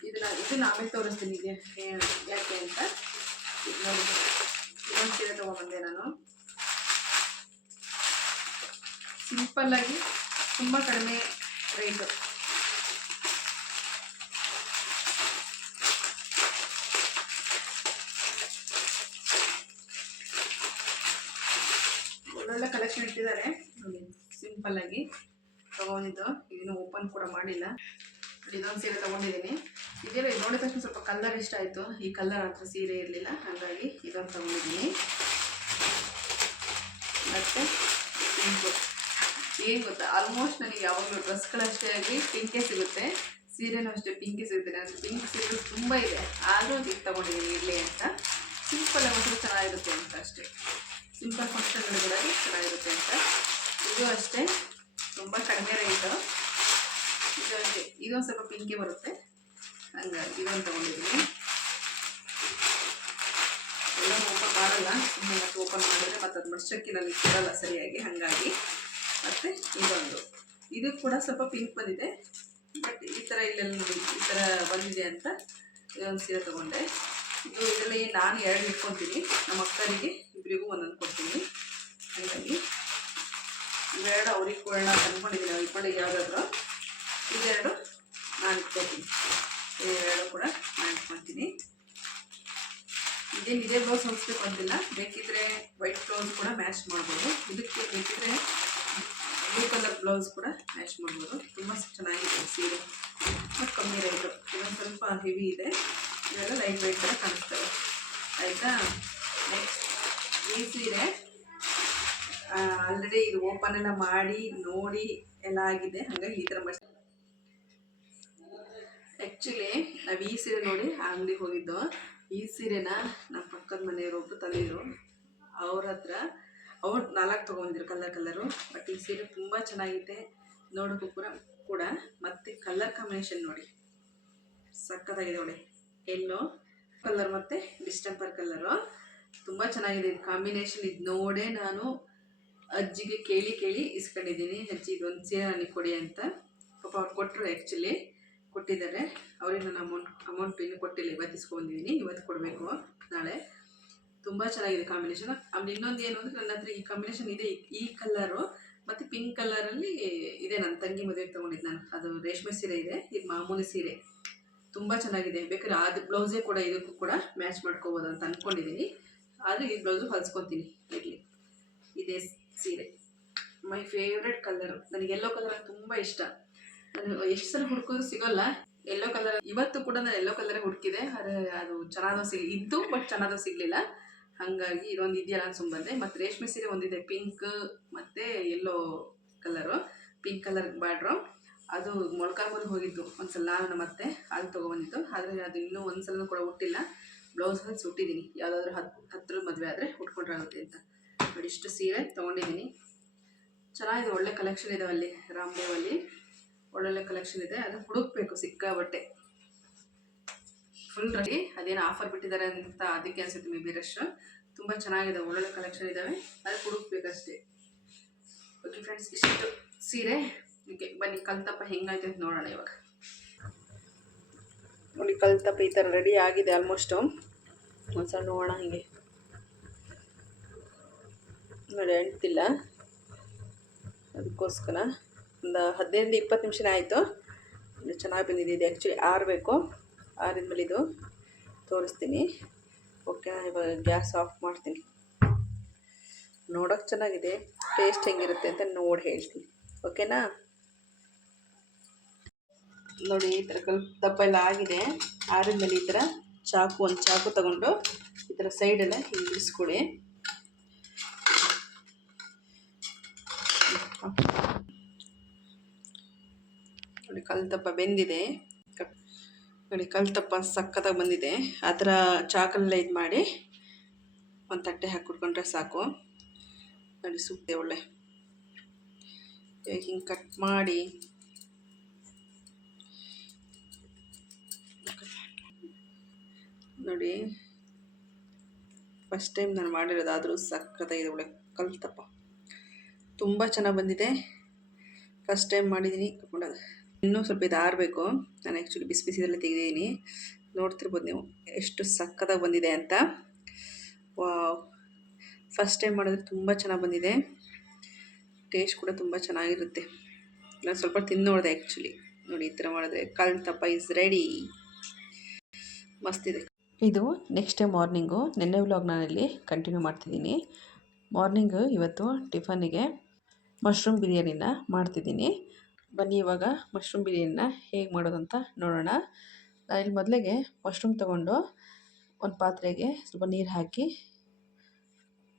ಇದನ್ನ ಆಮೇಲೆ ತೋರಿಸ್ತೀನಿ ಯಾಕೆ ಅಂತ. ನೋಡಿ, ಇದೊಂದು ಸೀರೆ ತೊಗೊಬಂದೆ ನಾನು. ಸಿಂಪಲ್ಲಾಗಿ ತುಂಬ ಕಡಿಮೆ ರೇಟು. ಒಳ್ಳೊಳ್ಳೆ ಕಲೆಕ್ಷನ್ ಇಟ್ಟಿದ್ದಾರೆ ನೋಡಿ. ಸಿಂಪಲ್ಲಾಗಿ ತೊಗೊಂಡಿದ್ದು, ಇದನ್ನು ಓಪನ್ ಕೂಡ ಮಾಡಿಲ್ಲ. ಇದೊಂದು ಸೀರೆ ತೊಗೊಂಡಿದ್ದೀನಿ. ಇದೆಲ್ಲ ನೋಡಿದ ತಕ್ಷಣ ಸ್ವಲ್ಪ ಕಲರ್ ಇಷ್ಟ ಆಯಿತು. ಈ ಕಲರ್ ಹತ್ರ ಸೀರೆ ಇರಲಿಲ್ಲ, ಹಾಗಾಗಿ ಇದೊಂದು ತೊಗೊಂಡಿದ್ದೀನಿ. ಮತ್ತು ಪಿಂಕು ಏನು ಗೊತ್ತಾ, ಆಲ್ಮೋಸ್ಟ್ ನನಗೆ ಯಾವಾಗಲೂ ಡ್ರೆಸ್ಗಳಷ್ಟೇ ಆಗಲಿ ಪಿಂಕೇ ಸಿಗುತ್ತೆ, ಸೀರೆನೂ ಅಷ್ಟೇ ಪಿಂಕೇ ಸಿಗುತ್ತೆ. ನನಗೆ ಪಿಂಕ್ ಸೀರೆ ತುಂಬ ಇದೆ, ಆದರೂ ಅದಕ್ಕೆ ತೊಗೊಂಡಿದ್ದೀನಿ ಇರಲಿ ಅಂತ. ಸಿಂಪಲ್ ಆಗಿ ಚೆನ್ನಾಗಿರುತ್ತೆ ಅಂತ ಅಷ್ಟೇ, ಸಿಂಪಲ್ ಫಂಕ್ಷನ್ಗಳಿಗಾಗಿ ಚೆನ್ನಾಗಿರುತ್ತೆ ಅಂತ. ಇದು ಅಷ್ಟೇ ತುಂಬ ಕಡಿಮೆ ರೇಟು. ಇದೊಂದು ಸ್ವಲ್ಪ ಪಿಂಕೇ ಬರುತ್ತೆ, ಹಂಗಾಗಿ ಇದೊಂದು ತೊಗೊಂಡಿದ್ದೀನಿ. ಎಲ್ಲ ಓಪನ್ ಮಾಡಲ್ಲ, ಸುಮ್ಮನೆ ಮತ್ತೆ ಓಪನ್ ಮಾಡಿದ್ರೆ ಮತ್ತು ಅದು ಮಡ್ಚಕ್ಕೆ ನನಗೆ ಸಿಗಲ್ಲ ಸರಿಯಾಗಿ, ಹಾಗಾಗಿ. ಮತ್ತು ಇದು ಕೂಡ ಸ್ವಲ್ಪ ಪಿಂಕ್ ಬಂದಿದೆ, ಬಟ್ ಈ ಥರ ಇಲ್ಲೆಲ್ಲ ನೋಡಿ ಈ ಥರ ಬಂದಿದೆ ಅಂತ ಇದೊಂದು ಸೀರೆ ತೊಗೊಂಡೆ. ಇದರಲ್ಲಿ ನಾನು 2 ಇಟ್ಕೊತೀನಿ, ನಮ್ಮ ಅಕ್ಕರಿಗೆ ಇಬ್ಬರಿಗೂ ಒಂದೊಂದು ಕೊಡ್ತೀನಿ. ಹಾಗಾಗಿ ಇವೆರಡು ಅವ್ರಿಗೆ ಕೊಡೋಣ ಅಂತ ಅಂದ್ಕೊಂಡಿದ್ದೀನಿ. ಅವ್ರು ಇಟ್ಕೊಂಡಿಗೆ ಯಾವುದಾದ್ರು ಇದೆರಡು ನಾನು ಇಟ್ಕೊತೀನಿ, ಇವೆರಡು ಕೂಡ ನಾನು ಇಟ್ಕೊತೀನಿ. ಇದೇ ಬ್ಲೌಸ್ ಹೊಲಿಸ್ಬೇಕು ಅಂತಿಲ್ಲ, ಬೇಕಿದ್ರೆ ವೈಟ್ ಬ್ಲೌಸ್ ಕೂಡ ಮ್ಯಾಚ್ ಮಾಡ್ಬೋದು. ಇದಕ್ಕೆ ಬೇಕಿದ್ರೆ ಬ್ಲೂ ಕಲರ್ ಬ್ಲೌಸ್ ಕೂಡ ಮ್ಯಾಚ್ ಮಾಡ್ಬೋದು. ತುಂಬ ಚೆನ್ನಾಗಿದೆ ಸೀರೆ ಮತ್ತು ಕಮ್ಮಿ ರೇಟು. ಇದೊಂದು ಸ್ವಲ್ಪ ಹೆವಿ ಇದೆ, ಇದೆಲ್ಲ ಲೈಟ್ ವೆಯ್ಟ್ ಥರ ಕಾಣಿಸ್ತವೆ ಆಯಿತಾ. ನೆಕ್ಸ್ಟ್ ಈ ಸೀರೆ ಆಲ್ರೆಡಿ ಇದು ಓಪನ್ ಎಲ್ಲ ಮಾಡಿ ನೋಡಿ ಎಲ್ಲ ಆಗಿದೆ, ಹಾಗಾಗಿ ಈ ಥರ ಮಾಡಿ. ಆ್ಯಕ್ಚುಲಿ ನಾವು ಈ ಸೀರೆ ನೋಡಿ ಅಂಗಡಿಗೆ ಹೋಗಿದ್ದು. ಈ ಸೀರೆನ ನಮ್ಮ ಪಕ್ಕದ ಮನೆಯವರೊಬ್ಬರು ತಂದಿದ್ರು, ಅವ್ರ ಹತ್ರ ಅವ್ರು 4 ತೊಗೊಂಡಿದ್ರು ಕಲರು. ಬಟ್ ಈ ಸೀರೆ ತುಂಬ ಚೆನ್ನಾಗಿದೆ ನೋಡೋಕ್ಕೂ ಕೂಡ. ಮತ್ತು ಕಲರ್ ಕಾಂಬಿನೇಷನ್ ನೋಡಿ ಸಕ್ಕತ್ತಾಗಿದೆ ನೋಡಿ, ಎಲ್ಲೋ ಕಲರ್ ಮತ್ತು ಡಿಸ್ಟೆಂಪರ್ ಕಲರು ತುಂಬ ಚೆನ್ನಾಗಿದೆ. ಇದು ಕಾಂಬಿನೇಷನ್ ಇದು ನೋಡೇ ನಾನು ಅಜ್ಜಿಗೆ ಕೇಳಿ ಇಸ್ಕೊಂಡಿದ್ದೀನಿ. ಅಜ್ಜಿ ಇದೊಂದು ಸೀರೆ ನನಗೆ ಕೊಡಿ ಅಂತ. ಪಾಪ ಅವ್ರು ಕೊಟ್ಟರು, ಆ್ಯಕ್ಚುಲಿ ಕೊಟ್ಟಿದ್ದಾರೆ. ಅವ್ರಿಗೆ ನಾನು ಅಮೌಂಟ್ ಇನ್ನೂ ಕೊಟ್ಟಿಲ್ಲ, ಇವತ್ತು ಇಸ್ಕೊಂಡಿದ್ದೀನಿ, ಇವತ್ತು ಕೊಡಬೇಕು ನಾಳೆ. ತುಂಬ ಚೆನ್ನಾಗಿದೆ ಕಾಂಬಿನೇಷನ್. ಆಮೇಲೆ ಇನ್ನೊಂದು ಏನು ಅಂದರೆ ನನ್ನ ಹತ್ರ ಈ ಕಾಂಬಿನೇಷನ್ ಇದೆ, ಈ ಕಲರು ಮತ್ತು ಪಿಂಕ್ ಕಲರಲ್ಲಿ ಇದೆ. ನನ್ನ ತಂಗಿ ಮದುವೆಗೆ ತೊಗೊಂಡಿದ್ದು ನಾನು, ಅದು ರೇಷ್ಮೆ ಸೀರೆ ಇದೆ, ಇದು ಮಾಮೂಲಿ ಸೀರೆ. ತುಂಬ ಚೆನ್ನಾಗಿದೆ. ಬೇಕಾದ್ರೆ ಅದು ಬ್ಲೌಸೇ ಕೂಡ ಇದಕ್ಕೂ ಕೂಡ ಮ್ಯಾಚ್ ಮಾಡ್ಕೋಬೋದು ಅಂತ ಅಂದ್ಕೊಂಡಿದ್ದೀನಿ. ಆದರೆ ಈ ಬ್ಲೌಸು ಹೊಲಿಸ್ಕೊತೀನಿ ಇರಲಿ. ಇದೇ ಸೀರೆ ಮೈ ಫೇವ್ರೆಟ್ ಕಲರು. ನನಗೆ ಯೆಲ್ಲೋ ಕಲರ್ ತುಂಬ ಇಷ್ಟ. ನಾನು ಎಷ್ಟು ಸಲ ಹುಡುಕಿದ್ರು ಸಿಗೋಲ್ಲ ಯೆಲ್ಲೋ ಕಲರ್. ಇವತ್ತು ಕೂಡ ನಾನು ಯೆಲ್ಲೋ ಕಲರೇ ಹುಡುಕಿದೆ, ಆದರೆ ಅದು ಚೆನ್ನಾದೋ ಇದ್ದು ಬಟ್ ಚೆನ್ನಾದೋ ಸಿಗಲಿಲ್ಲ. ಹಾಗಾಗಿ ಇದೊಂದು ಇದೆಯಲ್ಲ ಅಂತ ಸುಮ್ಮನೆ. ಮತ್ತು ರೇಷ್ಮೆ ಸೀರೆ ಒಂದಿದೆ ಪಿಂಕ್ ಮತ್ತು yellow colour, pink colour border. ಅದು ಮೊಳಕಾಲ್ಮೂರಿಗೆ ಹೋಗಿದ್ದು ಒಂದ್ಸಲ ನಾನು ನಮ್ಮ ಅತ್ತೆ, ಅದು ತೊಗೊಬಂದಿತ್ತು. ಆದರೆ ಅದು ಇನ್ನೂ ಒಂದು ಸಲ ಕೂಡ ಹುಟ್ಟಿಲ್ಲ. ಬ್ಲೌಸಲ್ಲಿ ಸುಟ್ಟಿದ್ದೀನಿ, ಯಾವುದಾದ್ರೂ ಹತ್ತಿರದ ಮದುವೆ ಆದರೆ ಉಟ್ಕೊಂಡ್ರೆ ಆಗುತ್ತೆ ಅಂತ. ನೋಡಿ ಇಷ್ಟು ಸೀರೆ ತೊಗೊಂಡಿದ್ದೀನಿ. ಚೆನ್ನಾಗಿದೆ, ಒಳ್ಳೆ ಕಲೆಕ್ಷನ್ ಇದಾವೆ ಅಲ್ಲಿ ರಾಮದೇವಲ್ಲಿ, ಒಳ್ಳೊಳ್ಳೆ ಕಲೆಕ್ಷನ್ ಇದೆ. ಅದು ಹುಡುಕಬೇಕು ಸಿಕ್ಕಾಬಟ್ಟೆ. ಫುಲ್ ರಶ್, ಅದೇನು ಆಫರ್ ಬಿಟ್ಟಿದ್ದಾರೆ ಅಂತ ಅದಕ್ಕೆ ಅನಿಸುತ್ತೆ ಮೇ ಬಿ ರಶ್. ತುಂಬ ಚೆನ್ನಾಗಿದೆ, ಒಳ್ಳೊಳ್ಳೆ ಕಲೆಕ್ಷನ್ ಇದ್ದಾವೆ, ಅದು ಹುಡುಕ್ಬೇಕಷ್ಟೇ. ಓಕೆ ಫ್ರೆಂಡ್ಸ್, ಇಷ್ಟು ಸೀರೆ. ಓಕೆ ಬನ್ನಿ ಕಲ್ತಪ್ಪ ಹೆಂಗಾಯ್ತು ಅಂತ ನೋಡೋಣ ಇವಾಗ. ನೋಡಿ ಕಲ್ತಪ್ಪ ಈ ಥರ ರೆಡಿ ಆಗಿದೆ ಆಲ್ಮೋಸ್ಟು. ಒಂದ್ಸಲ ನೋಡೋಣ ಹೀಗೆ ನೋಡಿ, ಅಂಟಿಲ್ಲ, ಅದಕ್ಕೋಸ್ಕರ ಒಂದು 15-20 ನಿಮಿಷನೇ ಆಯಿತು. ಚೆನ್ನಾಗಿ ಬಂದಿದೆ. ಇದು ಆ್ಯಕ್ಚುಲಿ ಆರಬೇಕು, ಆರಿದ್ಮೇಲೆ ಇದು ತೋರಿಸ್ತೀನಿ. ಓಕೆ, ಇವಾಗ ಗ್ಯಾಸ್ ಆಫ್ ಮಾಡ್ತೀನಿ. ನೋಡೋಕ್ಕೆ ಚೆನ್ನಾಗಿದೆ, ಟೇಸ್ಟ್ ಹೆಂಗಿರುತ್ತೆ ಅಂತ ನೋಡಿ ಹೇಳ್ತೀನಿ. ಓಕೆನಾ? ನೋಡಿ ಈ ಥರ ದಪ್ಪ ಎಲ್ಲ ಆಗಿದೆ. ಆರಿದ್ಮೇಲೆ ಈ ಥರ ಒಂದು ಚಾಕು ತಗೊಂಡು ಈ ಥರ ಸೈಡೆಲ್ಲ ಹಿಂಗೆ ಬಿಡಿಸ್ಕೊಡಿ. ನೋಡಿ ಕಲ್ತಪ್ಪ ಬೆಂದಿದೆ. ನೋಡಿ ಕಲ್ತಪ್ಪ ಸಕ್ಕತ್ತಾಗಿ ಬಂದಿದೆ. ಆ ಥರ ಚಾಕಲ್ಲೆಲ್ಲ ಇದು ಮಾಡಿ ಒಂದು ತಟ್ಟೆ ಹಾಕಿ ಕುಟ್ಕೊಂಡ್ರೆ ಸಾಕು. ನೋಡಿ ಸುತ್ತೆ ಒಳ್ಳೆ. ಹಿಂಗೆ ಕಟ್ ಮಾಡಿ ನೋಡಿ, ಫಸ್ಟ್ ಟೈಮ್ ನಾನು ಮಾಡಿರೋದಾದರೂ ಸಕ್ಕತ್ತಾಗಿದೆ. ಒಳ್ಳೆ ಕಲ್ತಪ್ಪ ತುಂಬ ಚೆನ್ನಾಗಿ ಬಂದಿದೆ. ಫಸ್ಟ್ ಟೈಮ್ ಮಾಡಿದ್ದೀನಿ. ಇನ್ನೂ ಸ್ವಲ್ಪ ಇದು ಆರಬೇಕು. ನಾನು ಆ್ಯಕ್ಚುಲಿ ಬಿಸಿ ಬಿಸಿದಲ್ಲೇ ತೆಗೆದಿದ್ದೀನಿ. ನೋಡ್ತಿರ್ಬೋದು ನೀವು ಎಷ್ಟು ಸಕ್ಕತ್ತಾಗಿ ಬಂದಿದೆ ಅಂತ. ವಾವ್, ಫಸ್ಟ್ ಟೈಮ್ ಮಾಡಿದ್ರೆ ತುಂಬ ಚೆನ್ನಾಗಿ ಬಂದಿದೆ. ಟೇಸ್ಟ್ ಕೂಡ ತುಂಬ ಚೆನ್ನಾಗಿರುತ್ತೆ. ನಾನು ಸ್ವಲ್ಪ ತಿಂದು ನೋಡಿದೆ ಆ್ಯಕ್ಚುಲಿ. ನೋಡಿ ಈ ಥರ ಮಾಡಿದ್ರೆ ಕಾಳು ತಪ್ಪ ಇಸ್ ರೆಡಿ. ಮಸ್ತಿದೆ. ಇದು ನೆಕ್ಸ್ಟ್ ಡೇ ಮಾರ್ನಿಂಗು. ನಿನ್ನೆ ವ್ಲಾಗ್ ನಾನಲ್ಲಿ ಕಂಟಿನ್ಯೂ ಮಾಡ್ತಿದ್ದೀನಿ. ಮಾರ್ನಿಂಗು ಇವತ್ತು ಟಿಫನಿಗೆ ಮಶ್ರೂಮ್ ಬಿರಿಯಾನಿನ ಮಾಡ್ತಿದ್ದೀನಿ. ಬನ್ನಿ ಇವಾಗ ಮಶ್ರೂಮ್ ಬಿರಿಯಾನಿನ ಹೇಗೆ ಮಾಡೋದಂತ ನೋಡೋಣ. ನಾನಿಲ್ಲಿ ಮೊದಲಿಗೆ ಮಶ್ರೂಮ್ ತೊಗೊಂಡು ಒಂದು ಪಾತ್ರೆಗೆ ಸ್ವಲ್ಪ ನೀರು ಹಾಕಿ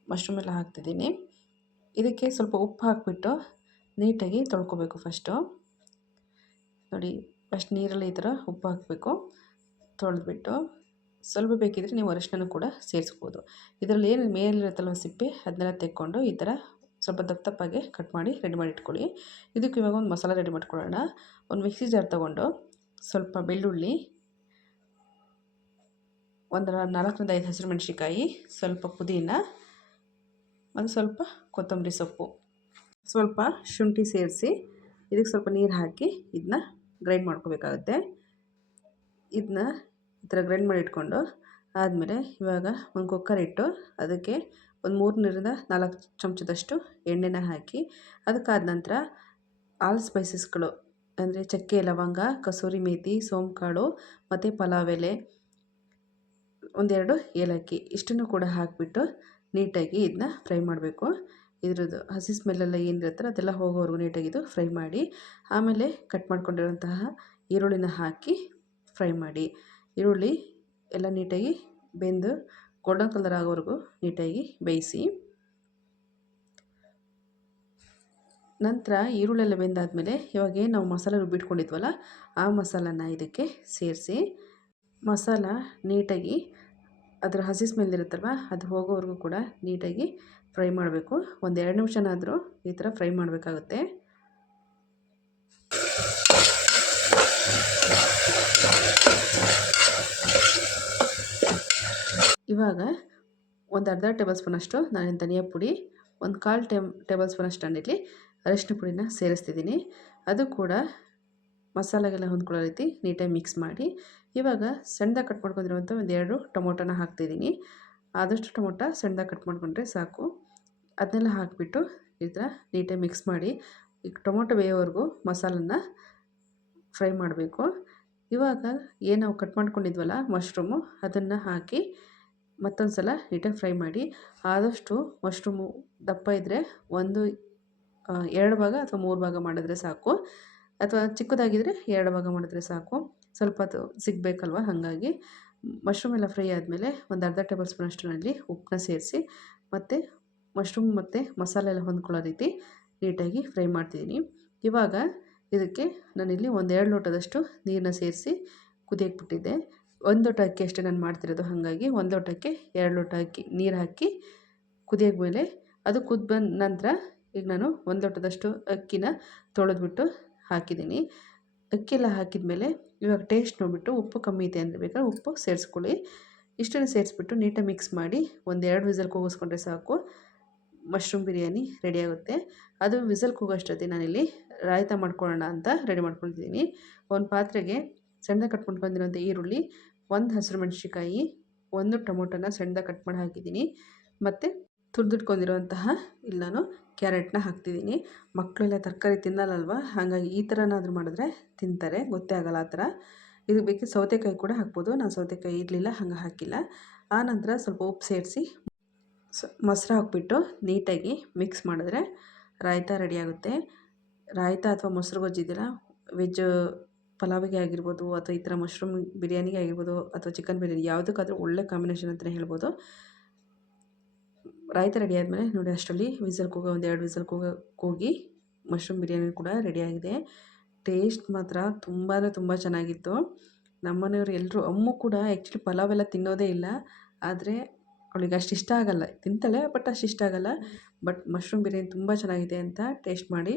ಮಶ್ರೂಮ್ ಎಲ್ಲ ಹಾಕ್ತಿದ್ದೀನಿ. ಇದಕ್ಕೆ ಸ್ವಲ್ಪ ಉಪ್ಪು ಹಾಕಿಬಿಟ್ಟು ನೀಟಾಗಿ ತೊಳ್ಕೊಬೇಕು. ಫಸ್ಟು ನೋಡಿ, ಫಸ್ಟ್ ನೀರಲ್ಲಿ ಈ ಥರ ಉಪ್ಪು ಹಾಕಬೇಕು. ತೊಳೆದ್ಬಿಟ್ಟು ಸ್ವಲ್ಪ ಬೇಕಿದ್ರೆ ನೀವು ಅರಿಶಿನ ಕೂಡ ಸೇರಿಸ್ಬೋದು. ಇದರಲ್ಲಿ ಏನು ಮೇಲಿರುತ್ತಲ್ವ ಸಿಪ್ಪೆ ಅದನ್ನೆಲ್ಲ ತೆಕ್ಕೊಂಡು ಈ ಥರ ಸ್ವಲ್ಪ ದಪ್ಪಗೆ ಕಟ್ ಮಾಡಿ ರೆಡಿ ಮಾಡಿ ಇಟ್ಕೊಳ್ಳಿ. ಇದಕ್ಕೆ ಇವಾಗ ಒಂದು ಮಸಾಲ ರೆಡಿ ಮಾಡ್ಕೊಳ್ಳೋಣ. ಒಂದು ಮಿಕ್ಸಿ ಜಾರ್ ತೊಗೊಂಡು ಸ್ವಲ್ಪ ಬೆಳ್ಳುಳ್ಳಿ, ಒಂದು 4ರಿಂದ 5 ಹಸಿರುಮೆಣಸಿಕಾಯಿ, ಸ್ವಲ್ಪ ಪುದೀನ, ಒಂದು ಸ್ವಲ್ಪ ಕೊತ್ತಂಬರಿ ಸೊಪ್ಪು, ಸ್ವಲ್ಪ ಶುಂಠಿ ಸೇರಿಸಿ ಇದಕ್ಕೆ ಸ್ವಲ್ಪ ನೀರು ಹಾಕಿ ಇದನ್ನ ಗ್ರೈಂಡ್ ಮಾಡ್ಕೋಬೇಕಾಗುತ್ತೆ. ಇದನ್ನ ಈ ಥರ ಗ್ರೈಂಡ್ ಮಾಡಿ ಇಟ್ಕೊಂಡು ಆದಮೇಲೆ ಇವಾಗ ಒಂದು ಕುಕ್ಕರ್ ಇಟ್ಟು ಅದಕ್ಕೆ ಒಂದು 3ರಿಂದ 4 ಚಮಚದಷ್ಟು ಎಣ್ಣೆನ ಹಾಕಿ, ಅದಕ್ಕಾದ ನಂತರ ಆಲ್ ಸ್ಪೈಸಸ್ಗಳು ಅಂದರೆ ಚಕ್ಕೆ, ಲವಂಗ, ಕಸೂರಿ ಮೇಥಿ, ಸೋಂಕಾಳು ಮತ್ತು ಪಲಾವ್ ಎಲೆ, ಒಂದೆರಡು ಏಲಕ್ಕಿ ಇಷ್ಟನ್ನು ಕೂಡ ಹಾಕಿಬಿಟ್ಟು ನೀಟಾಗಿ ಇದನ್ನ ಫ್ರೈ ಮಾಡಬೇಕು. ಇದ್ರದ್ದು ಹಸಿ ಸ್ಮೆಲ್ಲೆಲ್ಲ ಏನಿರುತ್ತಲ್ಲ ಅದೆಲ್ಲ ಹೋಗೋವರೆಗೂ ನೀಟಾಗಿ ಇದು ಫ್ರೈ ಮಾಡಿ, ಆಮೇಲೆ ಕಟ್ ಮಾಡ್ಕೊಂಡಿರೋಂತಹ ಈರುಳ್ಳಿನ ಹಾಕಿ ಫ್ರೈ ಮಾಡಿ. ಈರುಳ್ಳಿ ಎಲ್ಲ ನೀಟಾಗಿ ಬೆಂದು ಗೋಲ್ಡನ್ ಕಲರ್ ಆಗೋವರೆಗೂ ನೀಟಾಗಿ ಬೇಯಿಸಿ. ನಂತರ ಈರುಳ್ಳೆಲ್ಲ ಬೆಂದಾದಮೇಲೆ ಇವಾಗ ನಾವು ಮಸಾಲೆ ರುಬ್ಬಿಟ್ಕೊಂಡಿದ್ವಲ್ಲ ಆ ಮಸಾಲನ ಇದಕ್ಕೆ ಸೇರಿಸಿ ಮಸಾಲ ನೀಟಾಗಿ ಅದರ ಹಸಿ ಸ್ಮೆಲ್ ಇರುತ್ತಲ್ವ ಅದು ಹೋಗೋವರೆಗೂ ಕೂಡ ನೀಟಾಗಿ ಫ್ರೈ ಮಾಡಬೇಕು. ಒಂದು 2 ನಿಮಿಷನಾದರೂ ಈ ಥರ ಫ್ರೈ ಮಾಡಬೇಕಾಗುತ್ತೆ. ಇವಾಗ ಒಂದು ಅರ್ಧ ಟೇಬಲ್ ಸ್ಪೂನಷ್ಟು ನಾನು ಧನಿಯಾ ಪುಡಿ, ಒಂದು 1/4 ಟೇಬಲ್ ಸ್ಪೂನಷ್ಟು ನಾನಿಲ್ಲಿ ಅರಿಶಿನ ಪುಡಿನ ಸೇರಿಸ್ತಿದ್ದೀನಿ. ಅದು ಕೂಡ ಮಸಾಲೆಗೆಲ್ಲ ಹೊಂದ್ಕೊಳ್ಳೋ ರೀತಿ ನೀಟಾಗಿ ಮಿಕ್ಸ್ ಮಾಡಿ, ಇವಾಗ ಸಣ್ಣದಾಗಿ ಕಟ್ ಮಾಡ್ಕೊಂಡಿರುವಂಥ ಒಂದು 2 ಟೊಮೊಟೊನ ಹಾಕ್ತಿದ್ದೀನಿ. ಆದಷ್ಟು ಟೊಮೊಟೊ ಸಣ್ಣದಾಗಿ ಕಟ್ ಮಾಡ್ಕೊಂಡ್ರೆ ಸಾಕು. ಅದನ್ನೆಲ್ಲ ಹಾಕಿಬಿಟ್ಟು ಈ ಥರ ನೀಟಾಗಿ ಮಿಕ್ಸ್ ಮಾಡಿ ಈಗ ಟೊಮೊಟೊ ಬೇಯೋವರೆಗೂ ಮಸಾಲನ್ನ ಫ್ರೈ ಮಾಡಬೇಕು. ಇವಾಗ ಏನು ನಾವು ಕಟ್ ಮಾಡ್ಕೊಂಡಿದ್ವಲ್ಲ ಮಶ್ರೂಮು ಅದನ್ನು ಹಾಕಿ ಮತ್ತೊಂದು ಸಲ ನೀಟಾಗಿ ಫ್ರೈ ಮಾಡಿ. ಆದಷ್ಟು ಮಶ್ರೂಮು ದಪ್ಪ ಇದ್ದರೆ 2 ಭಾಗ ಅಥವಾ 3 ಭಾಗ ಮಾಡಿದ್ರೆ ಸಾಕು, ಅಥವಾ ಚಿಕ್ಕದಾಗಿದ್ದರೆ 2 ಭಾಗ ಮಾಡಿದ್ರೆ ಸಾಕು. ಸ್ವಲ್ಪ ಅದು ಸಿಗಬೇಕಲ್ವ, ಹಾಗಾಗಿ ಮಶ್ರೂಮ್ ಎಲ್ಲ ಫ್ರೈ ಆದಮೇಲೆ ಒಂದು ಅರ್ಧ ಟೇಬಲ್ ಸ್ಪೂನಷ್ಟು ನಾನಿಲ್ಲಿ ಉಪ್ಪನ್ನ ಸೇರಿಸಿ ಮತ್ತು ಮಶ್ರೂಮ್ ಮತ್ತು ಮಸಾಲೆ ಎಲ್ಲ ಹೊಂದ್ಕೊಳ್ಳೋ ರೀತಿ ನೀಟಾಗಿ ಫ್ರೈ ಮಾಡ್ತಿದ್ದೀನಿ. ಇವಾಗ ಇದಕ್ಕೆ ನಾನಿಲ್ಲಿ 1-2 ಲೋಟದಷ್ಟು ನೀರನ್ನ ಸೇರಿಸಿ ಕುದಿಯಕ್ಕೆ ಬಿಟ್ಟಿದ್ದೆ. 1 ಲೋಟ ಅಕ್ಕಿ ಅಷ್ಟೇ ನಾನು ಮಾಡ್ತಿರೋದು, ಹಾಗಾಗಿ 1 ಲೋಟಕ್ಕೆ 2 ಲೋಟ ಅಕ್ಕಿ ನೀರು ಹಾಕಿ ಕುದಿಯೋಕೆ ಮೇಲೆ ಅದು ಕುದ್ದು ಬಂದ ನಂತರ ಈಗ ನಾನು 1 ಲೋಟದಷ್ಟು ಅಕ್ಕಿನ ತೊಳೆದ್ಬಿಟ್ಟು ಹಾಕಿದ್ದೀನಿ. ಅಕ್ಕಿ ಎಲ್ಲ ಹಾಕಿದ ಮೇಲೆ ಇವಾಗ ಟೇಸ್ಟ್ ನೋಡಿಬಿಟ್ಟು ಉಪ್ಪು ಕಮ್ಮಿ ಇದೆ ಅಂದರೆ ಬೇಕಾದ್ರೆ ಉಪ್ಪು ಸೇರಿಸ್ಕೊಳ್ಳಿ. ಇಷ್ಟನ್ನು ಸೇರಿಸ್ಬಿಟ್ಟು ನೀಟಾಗಿ ಮಿಕ್ಸ್ ಮಾಡಿ 1-2 ವಿಸಲ್ ಕೂಗಿಸ್ಕೊಂಡ್ರೆ ಸಾಕು, ಮಶ್ರೂಮ್ ಬಿರಿಯಾನಿ ರೆಡಿಯಾಗುತ್ತೆ. ಅದು ವಿಸಲ್ ಕೂಗೋಷ್ಟೊತ್ತಿಗೆ ನಾನಿಲ್ಲಿ ರಾಯ್ತ ಮಾಡ್ಕೊಳ್ಳೋಣ ಅಂತ ರೆಡಿ ಮಾಡ್ಕೊಳ್ತಿದ್ದೀನಿ. ಒಂದು ಪಾತ್ರೆಗೆ ಸಣ್ಣದಾಗಿ ಕಟ್ ಮಾಡ್ಕೊಂಡಿರೋಂಥ ಈರುಳ್ಳಿ, 1 ಹಸಿರು ಮೆಣಸಿಕಾಯಿ, 1 ಟೊಮೊಟೊನ ಸಣ್ಣದಾಗಿ ಕಟ್ ಮಾಡಿ ಹಾಕಿದ್ದೀನಿ, ಮತ್ತು ತುರಿದಿಟ್ಕೊಂಡಿರುವಂತಹ ಇಲ್ಲಿ ನಾನು ಕ್ಯಾರೆಟ್ನ ಹಾಕ್ತಿದ್ದೀನಿ. ಮಕ್ಕಳೆಲ್ಲ ತರಕಾರಿ ತಿನ್ನಲ್ಲಲ್ವ, ಹಾಗಾಗಿ ಈ ಥರನಾದರೂ ಮಾಡಿದ್ರೆ ತಿಂತಾರೆ, ಗೊತ್ತೇ ಆಗೋಲ್ಲ ಆ ಥರ. ಇದಕ್ಕೆ ಬೇಕಿದ್ರೆ ಸೌತೆಕಾಯಿ ಕೂಡ ಹಾಕ್ಬೋದು. ನಾನು ಸೌತೆಕಾಯಿ ಇರಲಿಲ್ಲ ಹಾಗೆ ಹಾಕಿಲ್ಲ. ಆನಂತರ ಸ್ವಲ್ಪ ಉಪ್ಪು ಸೇರಿಸಿ ಮೊಸರು ಹಾಕ್ಬಿಟ್ಟು ನೀಟಾಗಿ ಮಿಕ್ಸ್ ಮಾಡಿದ್ರೆ ರಾಯ್ತ ರೆಡಿಯಾಗುತ್ತೆ. ರಾಯ್ತ ಅಥವಾ ಮೊಸರು ಗೊಜ್ಜಿದ್ದೀರ ವೆಜ್ ಪಲಾವಿಗೆ ಆಗಿರ್ಬೋದು, ಅಥವಾ ಈ ಥರ ಮಶ್ರೂಮ್ ಬಿರಿಯಾನಿಗೆ ಆಗಿರ್ಬೋದು, ಅಥವಾ ಚಿಕನ್ ಬಿರಿಯಾನಿ ಯಾವುದಕ್ಕಾದರೂ ಒಳ್ಳೆ ಕಾಂಬಿನೇಷನ್ ಅಂತಲೇ ಹೇಳ್ಬೋದು. ರಾಯ್ತ ರೆಡಿ ಆದಮೇಲೆ ನೋಡಿ ಅಷ್ಟರಲ್ಲಿ ವಿಸಲ್ ಒಂದು 2 ವಿಸಲ್ ಕೂಗಿ ಮಶ್ರೂಮ್ ಬಿರಿಯಾನಿ ಕೂಡ ರೆಡಿಯಾಗಿದೆ. ಟೇಸ್ಟ್ ಮಾತ್ರ ತುಂಬ ಚೆನ್ನಾಗಿತ್ತು. ನಮ್ಮನೆಯವರು ಎಲ್ಲರೂ, ಅಮ್ಮು ಕೂಡ ಆ್ಯಕ್ಚುಲಿ ಪಲಾವೆಲ್ಲ ತಿನ್ನೋದೇ ಇಲ್ಲ, ಆದರೆ ಅವಳಿಗೆ ಅಷ್ಟು ಇಷ್ಟ ಆಗೋಲ್ಲ. ತಿಂತಾಳೆ ಬಟ್ ಅಷ್ಟು ಇಷ್ಟ ಆಗೋಲ್ಲ. ಬಟ್ ಮಶ್ರೂಮ್ ಬಿರಿಯಾನಿ ತುಂಬ ಚೆನ್ನಾಗಿದೆ ಅಂತ ಟೇಸ್ಟ್ ಮಾಡಿ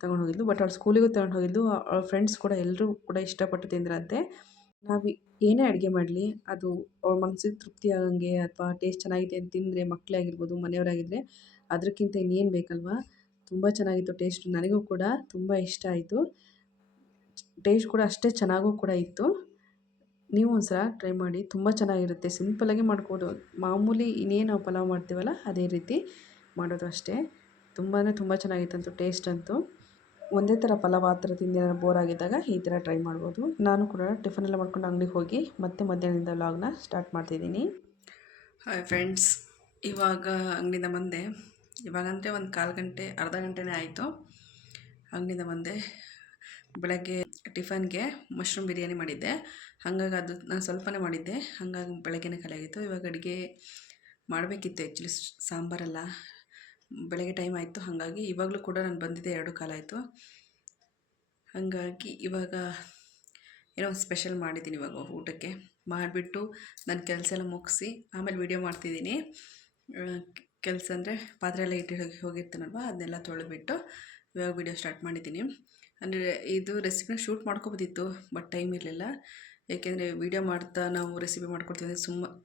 ತೊಗೊಂಡು ಹೋಗಿದ್ಲು. ಬಟ್ ಅವಳು ಸ್ಕೂಲಿಗೂ ತೊಗೊಂಡು ಹೋಗಿದ್ಲು. ಅವಳ ಫ್ರೆಂಡ್ಸ್ ಕೂಡ ಎಲ್ಲರೂ ಕೂಡ ಇಷ್ಟಪಟ್ಟು ತಿಂದ್ರಂತೆ. ನಾವು ಏನೇ ಅಡುಗೆ ಮಾಡಲಿ ಅದು ಅವ್ಳ ಮನಸ್ಸಿಗೆ ತೃಪ್ತಿ ಆಗಂಗೆ ಅಥವಾ ಟೇಸ್ಟ್ ಚೆನ್ನಾಗಿದೆ ಅಂತ ತಿಂದರೆ, ಮಕ್ಕಳೇ ಆಗಿರ್ಬೋದು ಮನೆಯವರಾಗಿದ್ದರೆ ಅದಕ್ಕಿಂತ ಇನ್ನೇನು ಬೇಕಲ್ವ. ತುಂಬ ಚೆನ್ನಾಗಿತ್ತು ಟೇಸ್ಟ್. ನನಗೂ ಕೂಡ ತುಂಬ ಇಷ್ಟ ಆಯಿತು. ಟೇಸ್ಟ್ ಕೂಡ ಅಷ್ಟೇ ಚೆನ್ನಾಗೂ ಕೂಡ ಇತ್ತು. ನೀವು ಒಂದು ಸಲ ಟ್ರೈ ಮಾಡಿ, ತುಂಬ ಚೆನ್ನಾಗಿರುತ್ತೆ. ಸಿಂಪಲಾಗಿ ಮಾಡ್ಬೋದು. ಮಾಮೂಲಿ ಇನ್ನೇನು ನಾವು ಪಲಾವ್ ಮಾಡ್ತೀವಲ್ಲ ಅದೇ ರೀತಿ ಮಾಡೋದು ಅಷ್ಟೇ. ತುಂಬ ಚೆನ್ನಾಗಿತ್ತಂತು ಟೇಸ್ಟ್ ಅಂತೂ. ಒಂದೇ ಥರ ಪಲಾವ್ ಆ ಥರ ತಿಂದು ಬೋರ್ ಆಗಿದ್ದಾಗ ಈ ಥರ ಟ್ರೈ ಮಾಡ್ಬೋದು. ನಾನು ಕೂಡ ಟಿಫನ್ ಎಲ್ಲ ಮಾಡ್ಕೊಂಡು ಅಂಗಡಿಗೆ ಹೋಗಿ ಮತ್ತೆ ಮಧ್ಯಾಹ್ನದಿಂದ ವ್ಲಾಗ್ನ ಸ್ಟಾರ್ಟ್ ಮಾಡ್ತಿದ್ದೀನಿ. ಹಾಯ್ ಫ್ರೆಂಡ್ಸ್, ಇವಾಗ ಅಂಗಡಿಯಿಂದ ಬಂದೆ. ಇವಾಗಂದರೆ ಒಂದು ಕಾಲು ಗಂಟೆ ಅರ್ಧ ಗಂಟೆನೇ ಆಯಿತು. ಅಂಗಡಿಯಿಂದ ಬಂದೆ. ಬೆಳಗ್ಗೆ ಟಿಫನ್ಗೆ ಮಶ್ರೂಮ್ ಬಿರಿಯಾನಿ ಮಾಡಿದ್ದೆ. ಹಾಗಾಗಿ ಅದು ನಾನು ಸ್ವಲ್ಪನೇ ಮಾಡಿದ್ದೆ, ಹಾಗಾಗಿ ಬೆಳಗ್ಗೆನೇ ಖಾಲಿ ಆಗಿತ್ತು. ಇವಾಗ ಅಡುಗೆ ಮಾಡಬೇಕಿತ್ತು. ಆ್ಯಕ್ಚುಲಿ ಸಾಂಬಾರೆಲ್ಲ ಬೆಳಗ್ಗೆ ಟೈಮ್ ಆಯಿತು. ಹಾಗಾಗಿ ಇವಾಗಲೂ ಕೂಡ ನಾನು ಬಂದಿದ್ದೆ 2 ಕಾಲ ಆಯಿತು. ಹಾಗಾಗಿ ಇವಾಗ ಏನೋ ಒಂದು ಸ್ಪೆಷಲ್ ಮಾಡಿದ್ದೀನಿ. ಇವಾಗ ಊಟಕ್ಕೆ ಮಾಡಿಬಿಟ್ಟು ನನ್ನ ಕೆಲಸ ಎಲ್ಲ ಮುಗಿಸಿ ಆಮೇಲೆ ವೀಡಿಯೋ ಮಾಡ್ತಿದ್ದೀನಿ. ಕೆಲಸ ಅಂದರೆ ಪಾತ್ರೆ ಎಲ್ಲ ಇಟ್ಟು ಹೋಗಿರ್ತೀನಲ್ವ, ಅದನ್ನೆಲ್ಲ ತೊಳೆದ್ಬಿಟ್ಟು ಇವಾಗ ವೀಡಿಯೋ ಸ್ಟಾರ್ಟ್ ಮಾಡಿದ್ದೀನಿ. ಅಂದರೆ ಇದು ರೆಸಿಪಿನ ಶೂಟ್ ಮಾಡ್ಕೊಬೋದಿತ್ತು, ಬಟ್ ಟೈಮ್ ಇರಲಿಲ್ಲ. ಏಕೆಂದರೆ ವೀಡಿಯೋ ಮಾಡ್ತಾ ನಾವು ರೆಸಿಪಿ ಮಾಡ್ಕೊಡ್ತೀವಿ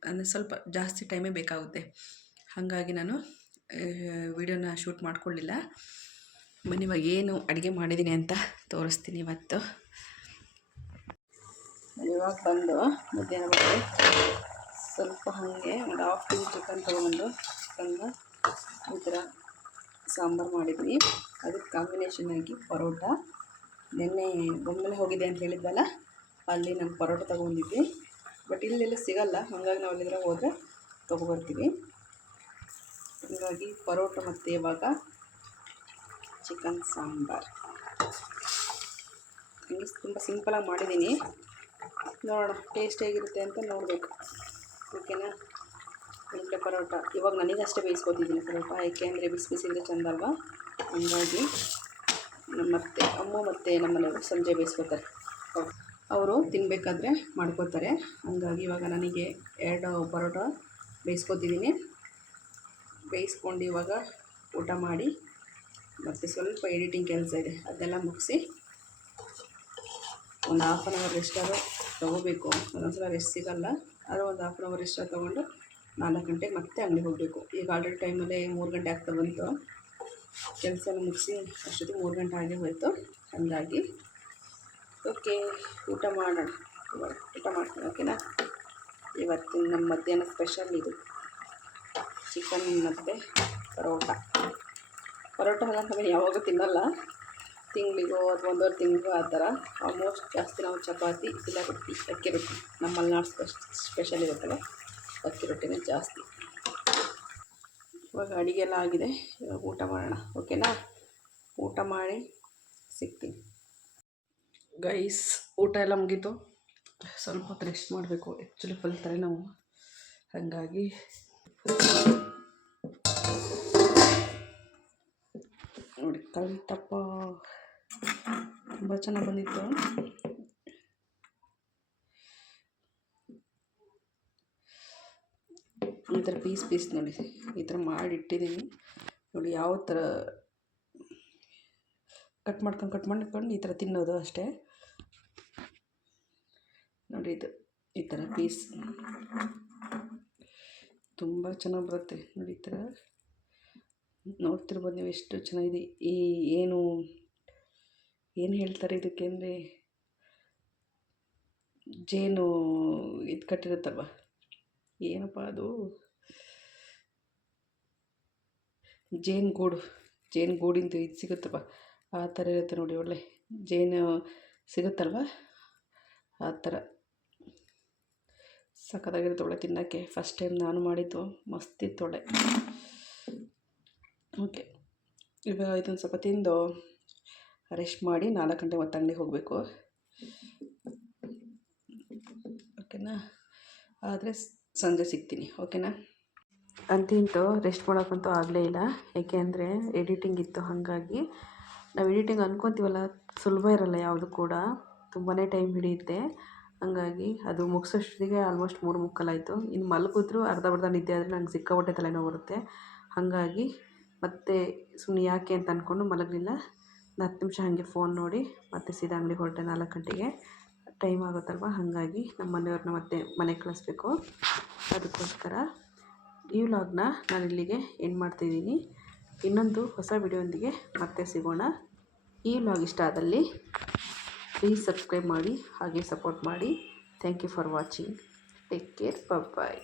ಅಂದರೆ ಸ್ವಲ್ಪ ಜಾಸ್ತಿ ಟೈಮೇ ಬೇಕಾಗುತ್ತೆ. ಹಾಗಾಗಿ ನಾನು ವೀಡಿಯೋನ ಶೂಟ್ ಮಾಡ್ಕೊಳ್ಳಿಲ್ಲ. ಬನ್ನಿ ಇವಾಗ ಏನು ಅಡುಗೆ ಮಾಡಿದ್ದೀನಿ ಅಂತ ತೋರಿಸ್ತೀನಿ ಇವತ್ತು. ಇವಾಗ ಬಂದು ಮಧ್ಯಾಹ್ನ ಬಂದು ಸ್ವಲ್ಪ ಹಾಗೆ ಒಂದು 1/2 kg ಚಿಕನ್ ತೊಗೊಂಡು ಚಿಕನ್ನ ಈ ಥರ ಸಾಂಬಾರು ಮಾಡಿದ್ದೀನಿ. ಅದಕ್ಕೆ ಕಾಂಬಿನೇಷನ್ ಆಗಿ ಪರೋಟ. ನಿನ್ನೆ ಬೊಮ್ಮಲೆ ಹೋಗಿದೆ ಅಂತ ಹೇಳಿದ್ವಲ್ಲ, ಅಲ್ಲಿ ನಾನು ಪರೋಟ ತೊಗೊಂಡಿದ್ವಿ. ಬಟ್ ಇಲ್ಲೆಲ್ಲ ಸಿಗಲ್ಲ, ಹಾಗಾಗಿ ನಾವು ಅಲ್ಲಿದ್ರೆ ಹೋದರೆ ತೊಗೊಬರ್ತೀವಿ. ಹೀಗಾಗಿ ಪರೋಟ ಮತ್ತು ಇವಾಗ ಚಿಕನ್ ಸಾಂಬಾರು ಹಂಗೆ ತುಂಬ ಸಿಂಪಲಾಗಿ ಮಾಡಿದ್ದೀನಿ. ನೋಡೋಣ ಟೇಸ್ಟ್ ಹೇಗಿರುತ್ತೆ ಅಂತ ನೋಡಬೇಕು. ಓಕೆನಾ? ಮೊಟ್ಟೆ ಪರೋಟ ಇವಾಗ ನನಗಷ್ಟೇ ಬೇಯಿಸ್ಕೊತಿದ್ದೀನಿ ಪರೋಟ, ಏಕೆಂದರೆ ಬಿಸಿ ಬಿಸಿದ್ರೆ ಚೆಂದ ಅಲ್ವಾ. ಹಂಗಾಗಿ ನಮ್ಮತ್ತೆ ಅಮ್ಮ ಮತ್ತು ನಮ್ಮನೆಯವರು ಸಂಜೆ ಬೇಯಿಸ್ಕೊತಾರೆ. ಅವರು ತಿನ್ನಬೇಕಾದ್ರೆ ಮಾಡ್ಕೋತಾರೆ. ಹಂಗಾಗಿ ಇವಾಗ ನನಗೆ 2 ಪರೋಟ ಬೇಯಿಸ್ಕೊತಿದ್ದೀನಿ. ಬೇಯಿಸ್ಕೊಂಡು ಇವಾಗ ಊಟ ಮಾಡಿ ಮತ್ತು ಸ್ವಲ್ಪ ಎಡಿಟಿಂಗ್ ಕೆಲಸ ಇದೆ, ಅದೆಲ್ಲ ಮುಗಿಸಿ ಒಂದು 1/2 hour ರೆಸ್ಟಾರು ತೊಗೋಬೇಕು. ಒಂದೊಂದ್ಸಲ ರೆಸ್ಟ್ ಸಿಗೋಲ್ಲ, ಆದರೆ ಒಂದು 1/2 hour ರೆಸ್ಟ್ ತೊಗೊಂಡು 4 ಗಂಟೆಗೆ ಮತ್ತೆ ಅಂಗಡಿಗೆ ಹೋಗಬೇಕು. ಈಗ ಆಲ್ರೆಡಿ ಟೈಮಲ್ಲಿ 3 ಗಂಟೆ ಆಗ್ತಾ ಬಂತು. ಕೆಲಸ ಎಲ್ಲ ಮುಗಿಸಿ ಅಷ್ಟೊತ್ತಿಗೆ 3 ಗಂಟೆ ಆಗಿ ಹೋಯಿತು. ಹಾಗಾಗಿ ಓಕೆ, ಊಟ ಮಾಡೋಣ. ಊಟ ಮಾಡ್ತೀನಿ. ಓಕೆನಾ? ಇವತ್ತಿನ ನಮ್ಮ ಮಧ್ಯಾಹ್ನ ಸ್ಪೆಷಲ್ ಇದು ಚಿಕನ್ ಮತ್ತು ಪರೋಟ. ಪರೋಟ ಹಾಗೆ ಯಾವಾಗೂ ತಿನ್ನಲ್ಲ, ತಿಂಗಳಿಗೋ ಅಥವಾ 1.5 ತಿಂಗಳಿಗೋ ಆ ಥರ. ಆಲ್ಮೋಸ್ಟ್ ಜಾಸ್ತಿ ನಾವು ಚಪಾತಿ ಇಲ್ಲ ರೊಟ್ಟಿ, ಅಕ್ಕಿ ರೊಟ್ಟಿ, ನಮ್ಮ ಮಲೆನಾಡು ಸ್ಪೆಷಲ್ ಇರುತ್ತಲ್ಲ, ಅಕ್ಕಿ ರೊಟ್ಟಿನೇ ಜಾಸ್ತಿ. ಇವಾಗ ಅಡುಗೆ ಎಲ್ಲ ಆಗಿದೆ, ಇವಾಗ ಊಟ ಮಾಡೋಣ. ಓಕೆನಾ? ಊಟ ಮಾಡಿ ಸಿಗ್ತೀನಿ ಗೈಸ್. ಊಟ ಎಲ್ಲ ಮುಗೀತು, ಸ್ವಲ್ಪ ಹೊತ್ತು ರೆಸ್ಟ್ ಮಾಡಬೇಕು. ಆ್ಯಕ್ಚುಲಿ ಫುಲ್ ತಲೆನೋವು, ಹಾಗಾಗಿ ನೋಡಿ ಕಲ್ತಪ್ಪ ತುಂಬ ಚೆನ್ನಾಗಿ ಬಂದಿತ್ತು. ಈ ಥರ ಪೀಸ್ ನೋಡಿ ಈ ಥರ ಮಾಡಿಟ್ಟಿದ್ದೀನಿ. ನೋಡಿ ಯಾವ ಥರ ಕಟ್ ಮಾಡ್ಕೊಂಡು ಈ ಥರ ತಿನ್ನೋದು ಅಷ್ಟೇ. ನೋಡಿ ಇದು ಈ ಥರ ಪೀಸ್ ತುಂಬ ಚೆನ್ನಾಗಿ ಬರುತ್ತೆ. ನೋಡಿ ಈ ಥರ ನೋಡ್ತಿರ್ಬೋದು ನೀವು ಎಷ್ಟು ಚೆನ್ನಾಗಿದೆ. ಏನು ಹೇಳ್ತಾರೆ ಇದಕ್ಕೆ ಅಂದರೆ, ಜೇನು ಇದು ಕಟ್ಟಿರುತ್ತಲ್ವ, ಏನಪ್ಪ ಅದು, ಜೇನು ಗೂಡಿಂದು ಇದು ಸಿಗುತ್ತಲ್ವ, ಆ ಥರ ಇರುತ್ತೆ ನೋಡಿ. ಒಳ್ಳೆ ಜೇನು ಸಿಗುತ್ತಲ್ವ, ಆ ಥರ ಸಖತ್ತಾಗಿರುತ್ತೆ. ಒಳ್ಳೆ ತಿನ್ನೋಕ್ಕೆ ಫಸ್ಟ್ ಟೈಮ್ ನಾನು ಮಾಡಿದ್ದು, ಮಸ್ತಿತ್ತು ಒಳ್ಳೆ. ಓಕೆ, ಇವಾಗ ಇದೊಂದು ಸ್ವಲ್ಪ ತಿಂದು ರೆಸ್ಟ್ ಮಾಡಿ 4 ಗಂಟೆ ಮತ್ತೆ ಅಂಗಡಿಗೆ ಹೋಗಬೇಕು. ಓಕೆನಾ? ಆದರೆ ಸಂಜೆ ಸಿಗ್ತೀನಿ. ಓಕೆನಾ? ಅಂತಿಂತು ರೆಸ್ಟ್ ಮಾಡೋಕ್ಕಂತೂ ಆಗಲೇ ಇಲ್ಲ, ಏಕೆ ಅಂದರೆ ಎಡಿಟಿಂಗ್ ಇತ್ತು. ಹಾಗಾಗಿ ನಾವು ಎಡಿಟಿಂಗ್ ಅಂದ್ಕೊತೀವಲ್ಲ, ಸುಲಭ ಇರಲ್ಲ ಯಾವುದು ಕೂಡ, ತುಂಬಾ ಟೈಮ್ ಹಿಡಿಯುತ್ತೆ. ಹಾಗಾಗಿ ಅದು ಮುಗಿಸೋಷ್ಟಿಗೆ ಆಲ್ಮೋಸ್ಟ್ 3:45 ಆಯಿತು. ಇನ್ನು ಮಲಗಿದ್ರು ಅರ್ಧ ನಿದ್ದೆ ಆದರೆ ನಂಗೆ ಸಿಕ್ಕಾಪಟ್ಟೆ ತಲೆನೋವು ಬರುತ್ತೆ. ಹಾಗಾಗಿ ಮತ್ತೆ ಸುಮ್ಮನೆ ಯಾಕೆ ಅಂತ ಅಂದ್ಕೊಂಡು ಮಲಗಲಿಲ್ಲ. 10 ನಿಮಿಷ ಹಾಗೆ ಫೋನ್ ನೋಡಿ ಮತ್ತೆ ಸೀದಾ ಅಂಗಡಿಗೆ ಹೊರಟೆ. 4 ಗಂಟೆಗೆ ಟೈಮ್ ಆಗುತ್ತಲ್ವ, ಹಾಗಾಗಿ ನಮ್ಮ ಮನೆಯವ್ರನ್ನ ಮತ್ತೆ ಮನೆಗೆ ಕಳಿಸ್ಬೇಕು. ಅದಕ್ಕೋಸ್ಕರ ಈ ವ್ಲಾಗ್ನ ನಾನು ಇಲ್ಲಿಗೆ ಎಂಡ್ ಮಾಡ್ತಾಯಿದ್ದೀನಿ. ಇನ್ನೊಂದು ಹೊಸ ವಿಡಿಯೋದೊಂದಿಗೆ ಮತ್ತೆ ಸಿಗೋಣ. ಈ ವ್ಲಾಗ್ ಇಷ್ಟ ಆದಲ್ಲಿ ಪ್ಲೀಸ್ ಸಬ್ಸ್ಕ್ರೈಬ್ ಮಾಡಿ, ಹಾಗೆ ಸಪೋರ್ಟ್ ಮಾಡಿ. Thank you for watching. Take care. Bye.